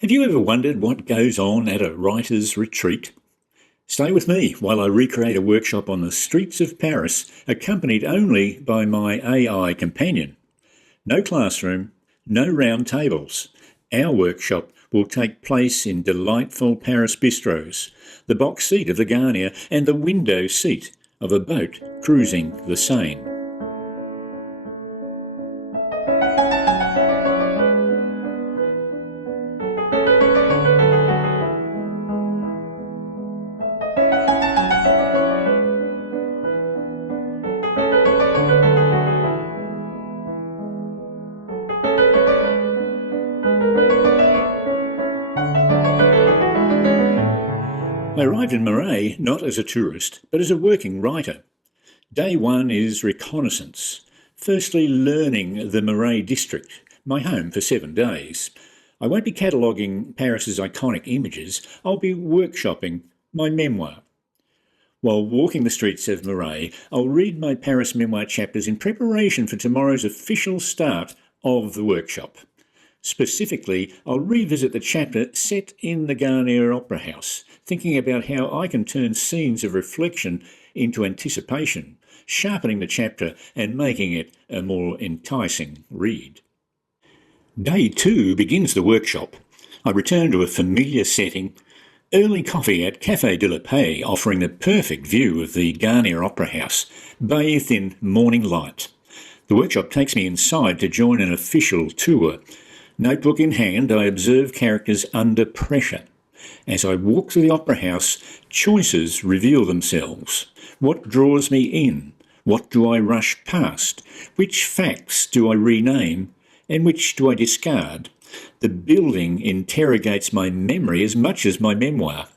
Have you ever wondered what goes on at a writer's retreat? Stay with me while I recreate a workshop on the streets of Paris, accompanied only by my AI companion. No classroom, no round tables. Our workshop will take place in delightful Paris bistros, the box seat of the Garnier and the window seat of a boat cruising the Seine. I arrived in Marais not as a tourist, but as a working writer. Day one is Reconnaissance, firstly learning the Marais district, my home for 7 days. I won't be cataloguing Paris's iconic images, I'll be workshopping my memoir. While walking the streets of Marais, I'll read my Paris memoir chapters in preparation for tomorrow's official start of the workshop. Specifically, I'll revisit the chapter set in the Garnier Opera House, thinking about how I can turn scenes of reflection into anticipation, sharpening the chapter and making it a more enticing read. Day 2 begins the workshop. I return to a familiar setting, early coffee at Café de la Paix, offering the perfect view of the Garnier Opera House, bathed in morning light. The workshop takes me inside to join an official tour. Notebook in hand, I observe characters under pressure. As I walk through the Opera House, choices reveal themselves. What draws me in? What do I rush past? Which facts do I rename? And which do I discard? The building interrogates my memory as much as my memoir.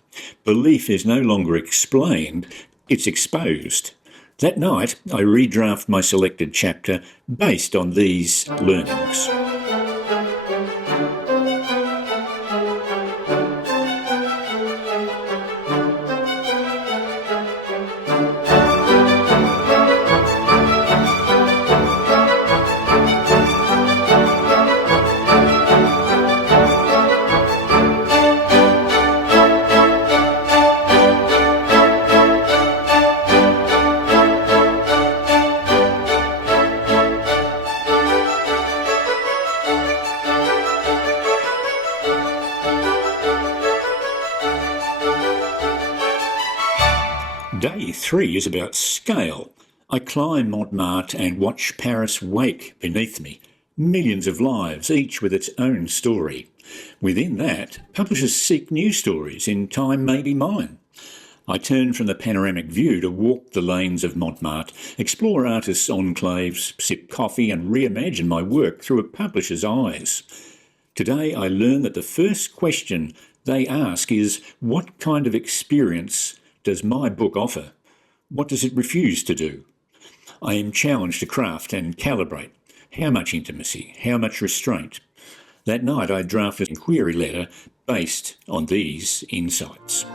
Belief is no longer explained, it's exposed. That night, I redraft my selected chapter based on these learnings. Day 3 is about scale. I climb Montmartre and watch Paris wake beneath me. Millions of lives, each with its own story. Within that, publishers seek new stories in time may be mine. I turn from the panoramic view to walk the lanes of Montmartre, explore artists' enclaves, sip coffee and reimagine my work through a publisher's eyes. Today I learn that the first question they ask is, what kind of experience does my book offer? What does it refuse to do? I am challenged to craft and calibrate. How much intimacy? How much restraint? That night I drafted a query letter based on these insights.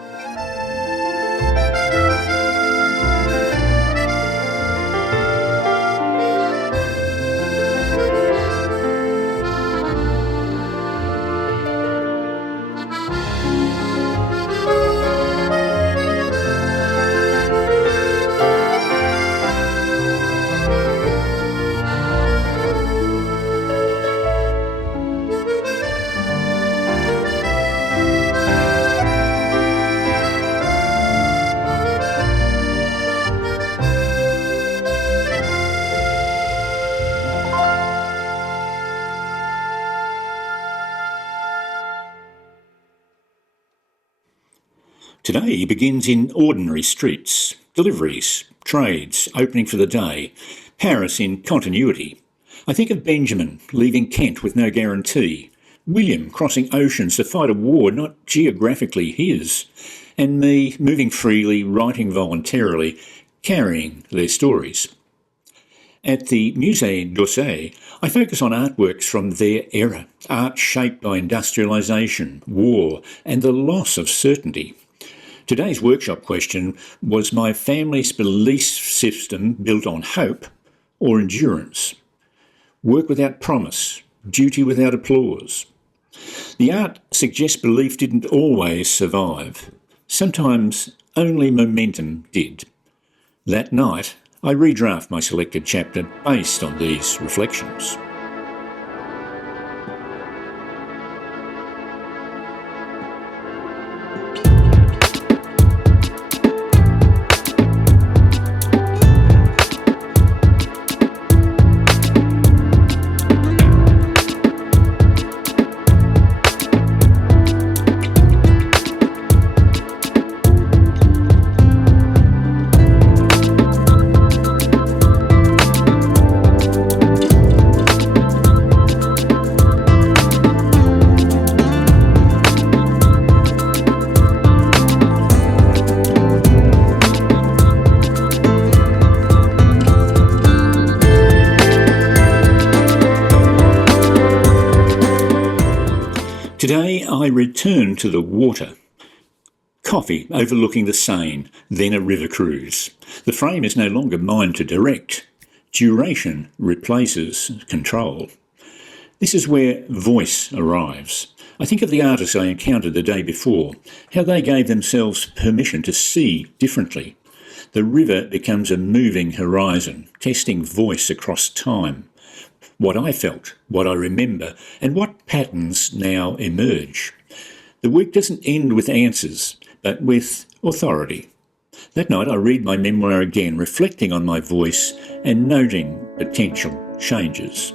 Today begins in ordinary streets, deliveries, trades, opening for the day, Paris in continuity. I think of Benjamin leaving Kent with no guarantee, William crossing oceans to fight a war not geographically his, and me moving freely, writing voluntarily, carrying their stories. At the Musée d'Orsay, I focus on artworks from their era, art shaped by industrialisation, war, and the loss of certainty. Today's workshop question was my family's belief system built on hope or endurance? Work without promise, duty without applause. The art suggests belief didn't always survive. Sometimes only momentum did. That night, I redraft my selected chapter based on these reflections. Today I return to the water. Coffee overlooking the Seine, then a river cruise. The frame is no longer mine to direct. Duration replaces control. This is where voice arrives. I think of the artists I encountered the day before, how they gave themselves permission to see differently. The river becomes a moving horizon, testing voice across time. What I felt, what I remember, and what patterns now emerge. The week doesn't end with answers, but with authority. That night I read my memoir again, reflecting on my voice and noting potential changes.